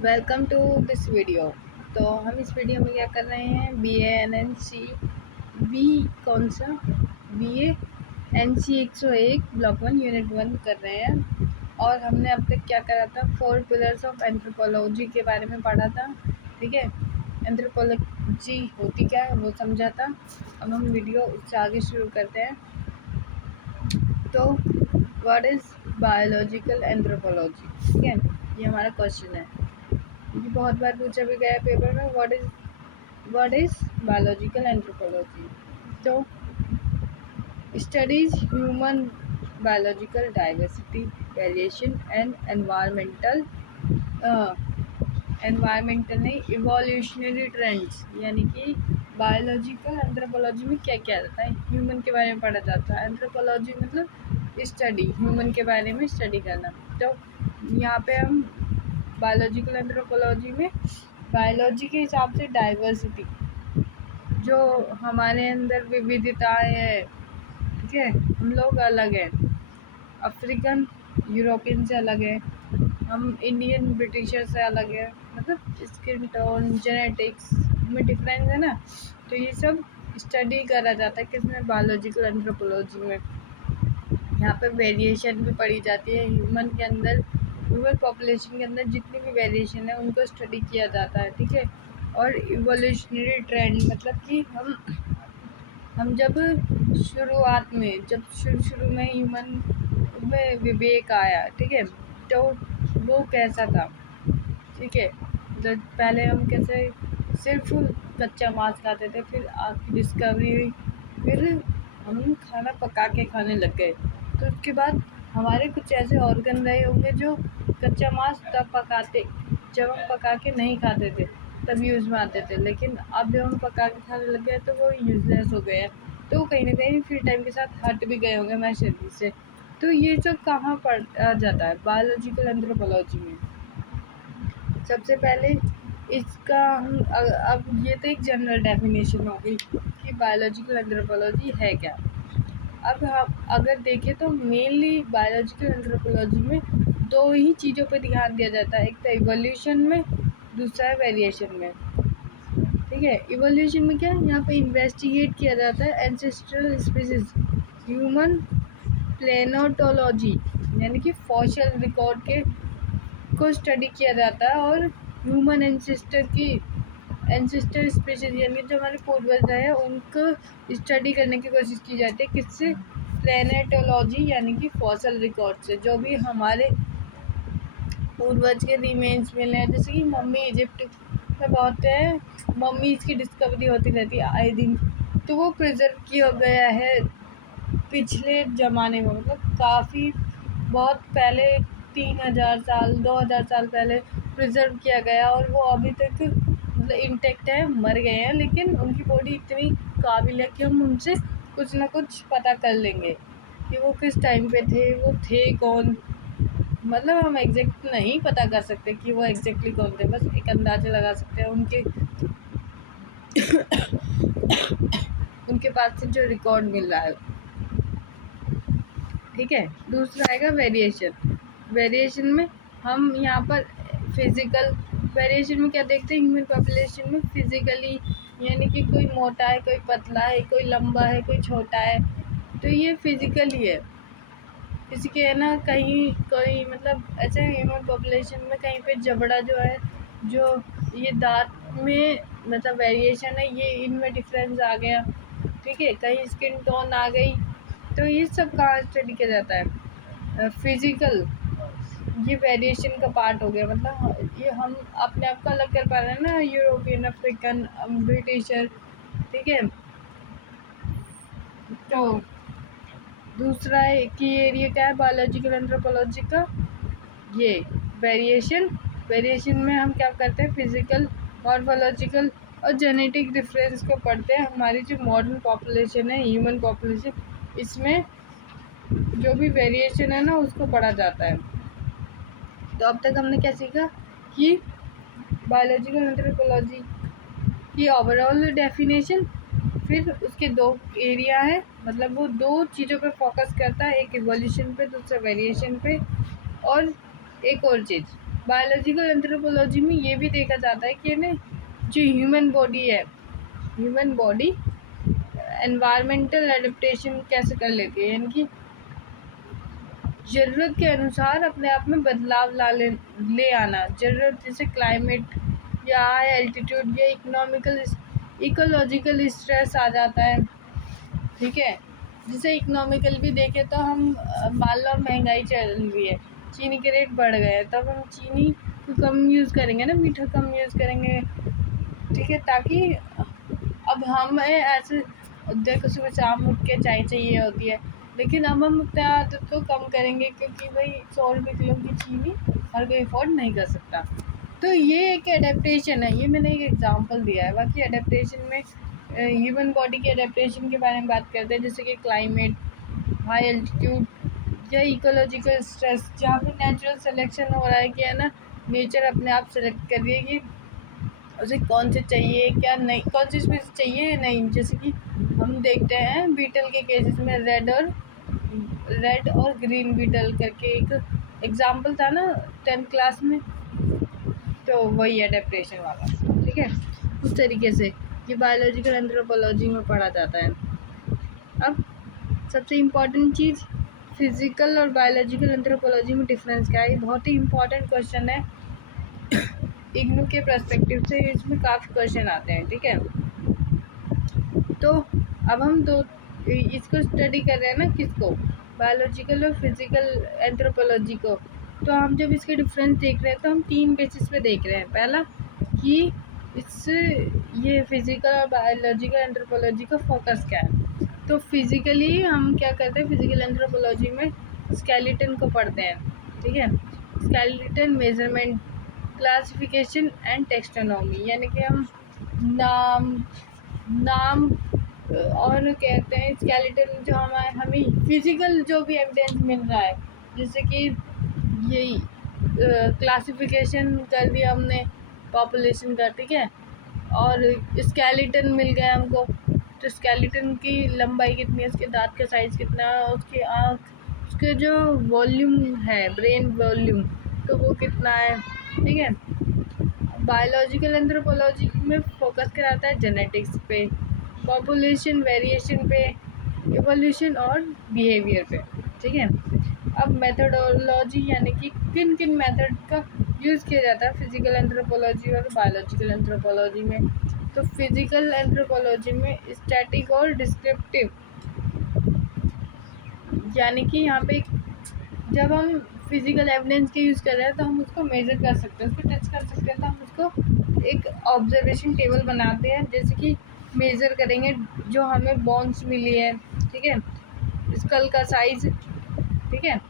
Welcome to this video. तो हम इस वीडियो में क्या कर रहे हैं, BANNC बी कौन सा BANC 101 ब्लॉक 1 यूनिट 1 कर रहे हैं। और हमने अब तक क्या करा था, 4 पिलर्स ऑफ एंथ्रोपोलॉजी के बारे में पढ़ा था। ठीक है, एंथ्रोपोलॉजी होती क्या है वो समझा था। अब हम वीडियो उससे आगे शुरू करते हैं। तो व्हाट इज़ बायोलॉजिकल एंथ्रोपोलॉजी? ठीक है, ये हमारा क्वेश्चन है। ये बहुत बार पूछा भी गया है पेपर में, व्हाट इज बायोलॉजिकल एंथ्रोपोलॉजी। तो studies human biological diversity, variation and environmental नहीं, इवोल्यूशनरी ट्रेंड्स। यानी कि बायोलॉजिकल एंथ्रोपोलॉजी में क्या क्या आता है, ह्यूमन के बारे में पढ़ा जाता है। एंथ्रोपोलॉजी मतलब स्टडी, ह्यूमन के बारे में स्टडी करना। तो यहाँ पे हम बायोलॉजिकल एंथ्रोपोलॉजी में बायोलॉजी के हिसाब से डाइवर्सिटी, जो हमारे अंदर विविधताएं है, ठीक है, हम लोग अलग हैं, अफ्रीकन यूरोपियन से अलग है, हम इंडियन ब्रिटिशर से अलग है, मतलब स्किन टोन जेनेटिक्स में डिफरेंस है ना। तो ये सब स्टडी करा जाता है किसमें, बायोलॉजिकल एंथ्रोपोलॉजी में। यहाँ पे वेरिएशन भी पढ़ी जाती है ह्यूमन के अंदर, ह्यूमन पॉपुलेशन के अंदर जितनी भी वेरिएशन है उनको स्टडी किया जाता है। ठीक है, और इवोल्यूशनरी ट्रेंड मतलब कि हम जब शुरुआत में, जब शुरू में ह्यूमन में विवेक आया, ठीक है, तो वो कैसा था। ठीक है, तो पहले हम कैसे सिर्फ कच्चा मांस खाते थे, फिर आपकी डिस्कवरी हुई, फिर हम खाना पका के खाने लग गए। तो उसके बाद हमारे कुछ ऐसे ऑर्गन रहे होंगे जो कच्चा मांस जब हम पका के नहीं खाते थे तब यूज़ में आते थे, लेकिन अब जब हम पका के खाने लग गए तो वो यूज़लेस हो गए हैं। तो कहीं ना कहीं फिर टाइम के साथ हट भी गए होंगे हमारे शरीर से। तो ये सब कहाँ पढ़ा जाता है, बायोलॉजिकल एंथ्रोपोलॉजी में। सबसे पहले इसका हम अब ये तो एक जनरल डेफिनेशन हो गई कि बायोलॉजिकल एंथ्रोपोलॉजी है क्या। अब हम अगर देखें तो मेनली बायोलॉजिकल एंथ्रोपोलॉजी में दो ही चीज़ों पर ध्यान दिया जाता है, एक तो इवोल्यूशन में, दूसरा है वेरिएशन में। ठीक है, इवोल्यूशन में क्या है, यहाँ पे इन्वेस्टिगेट किया जाता है एंसेस्ट्रल स्पीसीज, ह्यूमन प्लेनोटोलॉजी यानी कि फॉसिल रिकॉर्ड के को स्टडी किया जाता है, और ह्यूमन एंसेस्टर स्पीशीज यानी जो हमारे पूर्वज हैं उनको स्टडी करने की कोशिश की जाती है। किससे, प्लेनेटोलॉजी यानी कि फॉसिल रिकॉर्ड से, जो भी हमारे पूर्वज के रिमेन्स मिले हैं। जैसे कि मम्मी इजिप्ट में बहुत है, मम्मीज़ की डिस्कवरी होती रहती है आए दिन, तो वो प्रिजर्व किया गया है पिछले ज़माने में, मतलब काफ़ी बहुत पहले, 3000 साल 2000 साल पहले प्रिजर्व किया गया, और वो अभी तक मतलब इंटेक्ट है, मर गए हैं लेकिन उनकी बॉडी इतनी काबिल है कि हम उनसे कुछ ना कुछ पता कर लेंगे कि वो किस टाइम पे थे, वो थे कौन। मतलब हम एग्जैक्ट नहीं पता कर सकते कि वो एग्जैक्टली कौन थे, बस एक अंदाज़ा लगा सकते हैं उनके पास से जो रिकॉर्ड मिल रहा है। ठीक है, दूसरा आएगा वेरिएशन। वेरिएशन में हम यहाँ पर फिज़िकल वेरिएशन में क्या देखते हैं, ह्यूमन पॉपुलेशन में फिज़िकली, यानी कि कोई मोटा है, कोई पतला है, कोई लंबा है, कोई छोटा है, तो ये फिज़िकली है। किसी के है ना, कहीं कोई मतलब ऐसे ह्यूमन पॉपुलेशन में कहीं पे जबड़ा जो है, जो ये दांत में मतलब वेरिएशन है, ये इनमें डिफरेंस आ गया। ठीक है, कहीं स्किन टोन आ गई। तो ये सब कहाँ स्टडी किया जाता है, फिज़िकल, ये वेरिएशन का पार्ट हो गया। मतलब ये हम अपने आप को अलग कर पा रहे हैं ना, यूरोपियन, अफ्रीकन, ब्रिटिशर। ठीक है, तो दूसरा की एरिया क्या है बायोलॉजिकल एंथ्रोपोलॉजी का, ये वेरिएशन। वेरिएशन में हम क्या करते हैं, फिज़िकल, मॉर्फोलॉजिकल और जेनेटिक डिफरेंस को पढ़ते हैं। हमारी जो मॉडर्न पॉपुलेशन है, ह्यूमन पॉपुलेशन, इसमें जो भी वेरिएशन है ना उसको पढ़ा जाता है। तो अब तक हमने क्या सीखा कि बायोलॉजिकल एंथ्रोपोलॉजी की ओवरऑल डेफिनेशन, फिर उसके दो एरिया है, मतलब वो दो चीज़ों पे फोकस करता है, एक इवोल्यूशन पे, दूसरा वेरिएशन पे। और एक और चीज़, बायोलॉजिकल एंथ्रोपोलॉजी में ये भी देखा जाता है कि ना जो ह्यूमन बॉडी है, ह्यूमन बॉडी एनवायरमेंटल एडेप्टेशन कैसे कर लेती है, यानी कि ज़रूरत के अनुसार अपने आप में बदलाव ले आना। ज़रूरत जैसे क्लाइमेट या हाई एल्टीट्यूड या इकोलॉजिकल स्ट्रेस आ जाता है, ठीक है। जैसे इकोनॉमिकल भी देखें तो हम मान लो महंगाई चल रही है, चीनी के रेट बढ़ गए, तब हम चीनी को कम यूज़ करेंगे ना, मीठा कम यूज़ करेंगे, ठीक है, ताकि अब हमें ऐसे देखो सुबह शाम उठ के चाय चाहिए होती है, लेकिन अब हम अपने आदत को कम करेंगे क्योंकि भाई 100 रुपये किलो की चीनी हर कोई अफोर्ड नहीं कर सकता। तो ये एक एडेप्टेशन है, ये मैंने एक एग्जांपल दिया है। बाकी एडेप्टेशन में ह्यूमन बॉडी के एडेप्टेशन के बारे में बात करते हैं, जैसे कि क्लाइमेट, हाई एल्टीट्यूड या इकोलॉजिकल स्ट्रेस, जहाँ पे नेचुरल सिलेक्शन हो रहा है कि है ना, नेचर अपने आप सेलेक्ट कर रही है कि उसे कौन से चाहिए क्या नहीं, कौन सी स्पीसीज चाहिए या नहीं। जैसे कि हम देखते हैं बीटल के केसेस में रेड और ग्रीन बीटल करके एक एग्जाम्पल था ना 10th क्लास में, तो वही एडेप्टेशन वाला, ठीक है। उस तरीके से ये बायोलॉजिकल एंथ्रोपोलॉजी में पढ़ा जाता है। अब सबसे इम्पॉर्टेंट चीज़, फिज़िकल और बायोलॉजिकल एंथ्रोपोलॉजी में डिफरेंस क्या है, ये बहुत ही इम्पॉर्टेंट क्वेश्चन है। इग्नू के पर्सपेक्टिव से इसमें काफ़ी क्वेश्चन आते हैं, ठीक है। तो अब हम इसको स्टडी कर रहे हैं ना, किसको, बायोलॉजिकल और फिज़िकल एंथ्रोपोलॉजी को। तो हम जब इसके डिफरेंस देख रहे हैं तो हम 3 बेसिस पे देख रहे हैं। पहला कि ये फिज़िकल और बायोलॉजिकल एंथ्रोपोलॉजी का फोकस क्या है। तो फिज़िकली हम क्या करते हैं, फिज़िकल एंथ्रोपोलॉजी में स्केलेटन को पढ़ते हैं, ठीक है। Skeleton measurement, classification and taxonomy, यानी कि हम नाम और कहते हैं स्केलेटन जो हमें फिज़िकल जो भी एविडेंस मिल रहा है, जैसे कि यही क्लासिफिकेशन कर दिया हमने पॉपुलेशन का, ठीक है, और स्केलेटन मिल गया हमको, तो स्केलेटन की लंबाई कितनी है, उसके दांत का साइज़ कितना है, उसकी आँख, उसके जो वॉल्यूम है, ब्रेन वॉल्यूम, तो वो कितना है, ठीक है। बायोलॉजिकल एंथ्रोपोलॉजी में फोकस कराता है जेनेटिक्स पे, पॉपुलेशन वेरिएशन पे, इवोल्यूशन और बिहेवियर पे, ठीक है। अब मेथडोलॉजी, यानी कि किन किन मेथड का यूज़ किया जाता है फिज़िकल एंथ्रोपोलॉजी और बायोलॉजिकल एंथ्रोपोलॉजी में। तो फिज़िकल एंथ्रोपोलॉजी में स्टैटिक और डिस्क्रिप्टिव, यानी कि यहाँ पे जब हम फिज़िकल एविडेंस के यूज़ कर रहे हैं तो हम उसको मेज़र कर सकते हैं, उसको टच कर सकते हैं, तो हम उसको एक ऑब्जर्वेशन टेबल बनाते हैं, जैसे कि मेज़र करेंगे जो हमें बोन्स मिली है, ठीक है, स्कल का साइज़, ठीक है।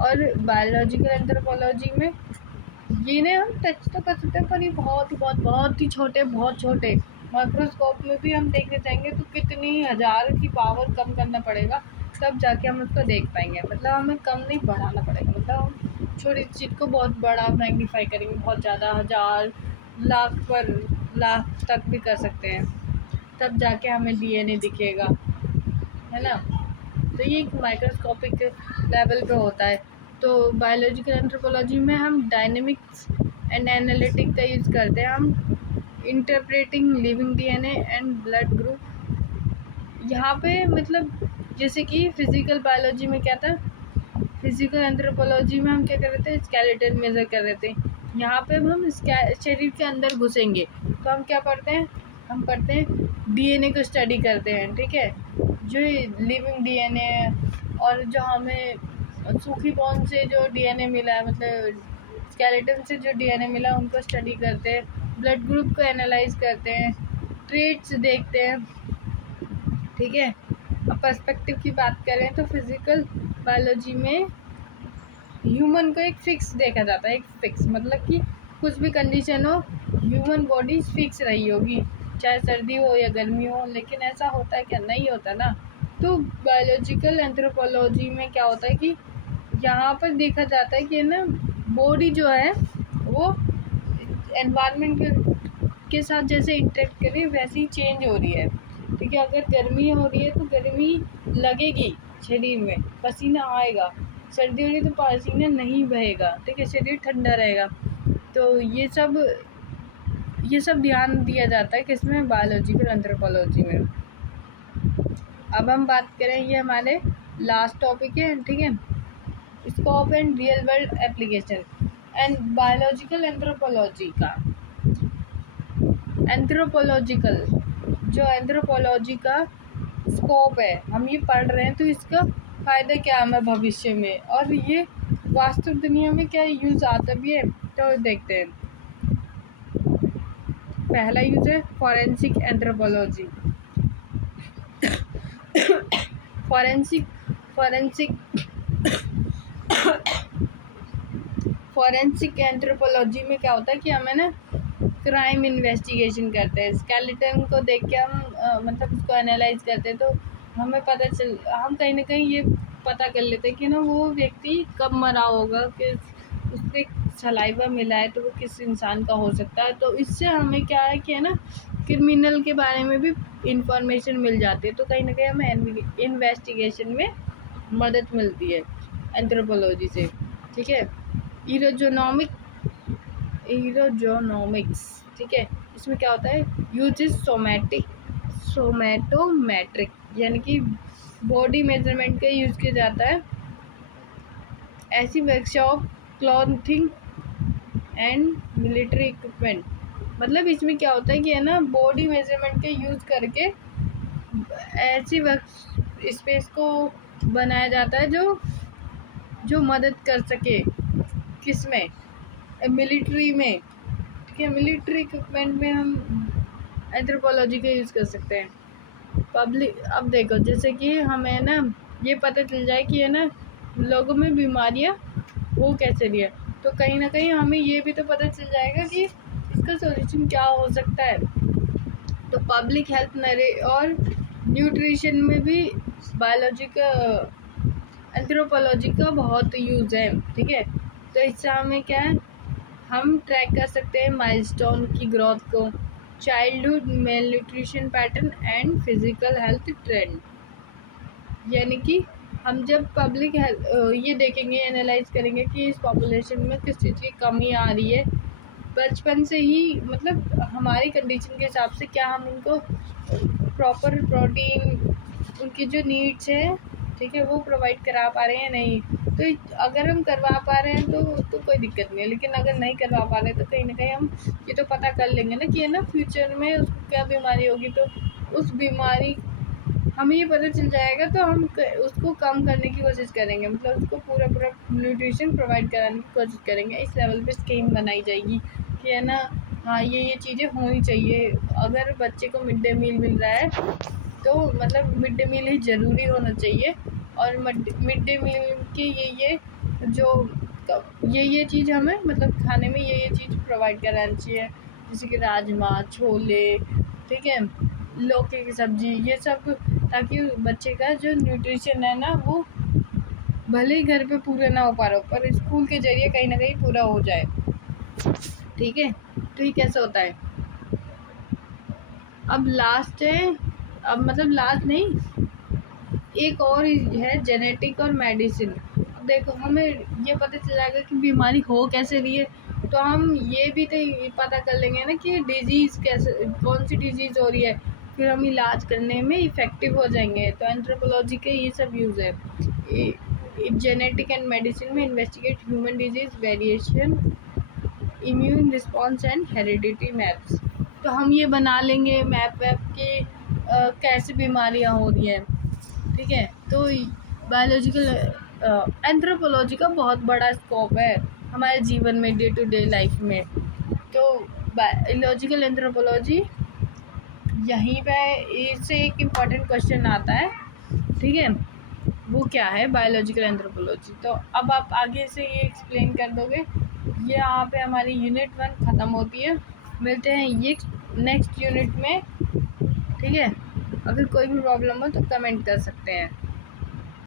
और बायोलॉजिकल एंथ्रोपोलॉजी में ये ने हम टच तो कर सकते हैं, पर ये बहुत ही छोटे माइक्रोस्कोप में भी हम देखने जाएंगे तो कितनी हज़ार की पावर कम करना पड़ेगा, तब जाके हम उसको देख पाएंगे। मतलब हमें कम नहीं बढ़ाना पड़ेगा, मतलब हम छोटी चीज़ को बहुत बड़ा मैग्नीफाई करेंगे, बहुत ज़्यादा, हज़ार लाख तक भी कर सकते हैं, तब जाके हमें डीएनए दिखेगा, है ना। तो ये एक माइक्रोस्कोपिक लेवल पे होता है। तो बायोलॉजिकल एंथ्रोपोलॉजी में हम डायनेमिक्स एंड एनालिटिक का यूज़ करते हैं, हम interpreting living DNA and blood group. यहाँ पे मतलब जैसे कि फिज़िकल बायोलॉजी में क्या था, फिज़िकल एंथ्रोपोलॉजी में हम क्या कर रहे थे, स्केलेटन मेज़र कर रहे थे। यहाँ पे हम शरीर के अंदर घुसेंगे तो हम क्या पढ़ते हैं, हम पढ़ते हैं डीएनए को स्टडी करते हैं, ठीक है, जो लिविंग डीएनए है, और जो हमें सूखी बोन से जो डीएनए मिला है, मतलब स्केलेटन से जो डीएनए मिला उनको स्टडी करते हैं, ब्लड ग्रुप को एनालाइज करते हैं, ट्रेट्स देखते हैं, ठीक है। अब पर्सपेक्टिव की बात करें तो फिज़िकल बायोलॉजी में ह्यूमन को एक फिक्स देखा जाता है, एक फिक्स मतलब कि कुछ भी कंडीशन हो, ह्यूमन बॉडी फिक्स रही होगी, चाहे सर्दी हो या गर्मी हो। लेकिन ऐसा होता है क्या, नहीं होता ना। तो बायोलॉजिकल एंथ्रोपोलॉजी में क्या होता है कि यहाँ पर देखा जाता है कि ना बॉडी जो है वो एनवायरनमेंट के साथ जैसे इंटरेक्ट करें वैसे ही चेंज हो रही है, ठीक है। अगर गर्मी हो रही है तो गर्मी लगेगी शरीर में, पसीना आएगा, सर्दी हो रही है तो पसीना नहीं बहेगा, ठीक है, शरीर ठंडा रहेगा। तो ये सब ध्यान दिया जाता है किसमें, बायोलॉजिकल एंथ्रोपोलॉजी में। अब हम बात करें, ये हमारे लास्ट टॉपिक है, ठीक है, scope and real world application and biological anthropology का। जो एंथ्रोपोलॉजी का स्कोप है, हम ये पढ़ रहे हैं, तो इसका फ़ायदा क्या हमें भविष्य में, और ये वास्तविक दुनिया में क्या यूज़ आता भी है, तो देखते हैं। पहला यूज़ है फॉरेंसिक एंथ्रोपोलॉजी। फॉरेंसिक एंथ्रोपोलॉजी में क्या होता है कि हमें ना क्राइम इन्वेस्टिगेशन करते हैं, स्केलेटन को देख के हम मतलब उसको एनालाइज करते हैं, तो हमें हम कहीं ना कहीं ये पता कर लेते हैं कि ना वो व्यक्ति कब मरा होगा, कि उससे सलाइवा मिला है तो वो किस इंसान का हो सकता है। तो इससे हमें क्या है कि है ना क्रिमिनल के बारे में भी इंफॉर्मेशन मिल जाती है, तो कहीं ना कहीं हमें इन्वेस्टिगेशन में मदद मिलती है एंथ्रोपोलॉजी से, ठीक है। इरोजोनोमिक्स, ठीक है, इसमें क्या होता है, यूज इज सोमेटोमेट्रिक, यानी कि बॉडी मेजरमेंट का यूज़ किया जाता है। ऐसी workshop, clothing and military equipment, मतलब इसमें क्या होता है कि है ना बॉडी मेजरमेंट के यूज़ करके ऐसी वर्क स्पेस को बनाया जाता है जो मदद कर सके किसमें, मिलिट्री में, ठीक है। मिलिट्री इक्विपमेंट में हम एंथ्रोपोलॉजी का यूज़ कर सकते हैं। अब देखो, जैसे कि हमें ना ये पता चल जाए कि है ना लोगों में बीमारियां हो कैसे रही है, तो कहीं ना कहीं हमें ये भी तो पता चल जाएगा कि इसका सॉल्यूशन क्या हो सकता है। तो पब्लिक हेल्थ और न्यूट्रिशन में भी बायोलॉजी का एंथ्रोपोलॉजी का बहुत यूज़ है, ठीक है। तो इससे हमें क्या है, हम ट्रैक कर सकते हैं माइलस्टोन की ग्रोथ को, childhood mail nutrition pattern and physical health trend, यानी कि हम जब पब्लिक हेल्थ ये देखेंगे, एनालाइज करेंगे कि इस पॉपुलेशन में किस चीज़ की कमी आ रही है, बचपन से ही मतलब हमारी कंडीशन के हिसाब से क्या हम उनको प्रॉपर प्रोटीन, उनकी जो नीड्स है, ठीक है, वो प्रोवाइड करा पा रहे हैं नहीं। तो अगर हम करवा पा रहे हैं तो कोई दिक्कत नहीं है, लेकिन अगर नहीं करवा पा रहे तो कहीं ना कहीं हम ये तो पता कर लेंगे ना कि है ना फ्यूचर में उसको क्या बीमारी होगी, तो उस बीमारी हमें ये पता चल जाएगा, तो हम उसको कम करने की कोशिश करेंगे, मतलब उसको पूरा न्यूट्रिशन प्रोवाइड कराने की कोशिश करेंगे। इस लेवल पे स्कीम बनाई जाएगी कि है ना, हाँ ये चीज़ें होनी चाहिए। अगर बच्चे को मिड डे मील मिल रहा है तो मतलब मिड डे मील ही ज़रूरी होना चाहिए, और मिड डे मील की ये चीज़ हमें मतलब खाने में ये चीज़ प्रोवाइड करानी चाहिए, जैसे कि राजमा, छोले, ठीक है, लौकी की सब्ज़ी, ये सब, ताकि बच्चे का जो न्यूट्रिशन है ना वो भले ही घर पे पूरा ना हो पा रहा हो, पर स्कूल के ज़रिए कहीं ना कहीं पूरा हो जाए, ठीक है। तो ये कैसे होता है। अब लास्ट है, अब मतलब लास्ट नहीं, एक और है जेनेटिक और मेडिसिन। अब देखो, हमें ये पता चल जाएगा कि बीमारी हो कैसे रही है, तो हम ये भी तो पता कर लेंगे ना कि डिजीज़ कैसे, कौन सी डिजीज़ हो रही है, फिर हम इलाज करने में इफ़ेक्टिव हो जाएंगे। तो एंथ्रोपोलॉजी के ये सब यूज़ है। जेनेटिक एंड मेडिसिन में investigate human disease variation, immune response and heredity maps. तो हम ये बना लेंगे मैप के कैसे बीमारियां हो रही हैं, ठीक है। तो बायोलॉजिकल एंथ्रोपोलॉजी का बहुत बड़ा स्कोप है हमारे जीवन में, डे टू डे लाइफ में। तो बायोलॉजिकल एंथ्रोपोलॉजी यहीं पे इससे एक इम्पॉर्टेंट क्वेश्चन आता है, ठीक है, वो क्या है बायोलॉजिकल एंथ्रोपोलॉजी। तो अब आप आगे से ये एक्सप्लेन कर दोगे। ये यहाँ पे हमारी यूनिट 1 ख़त्म होती है। मिलते हैं ये नेक्स्ट यूनिट में, ठीक है। अगर कोई भी प्रॉब्लम हो तो कमेंट कर सकते हैं।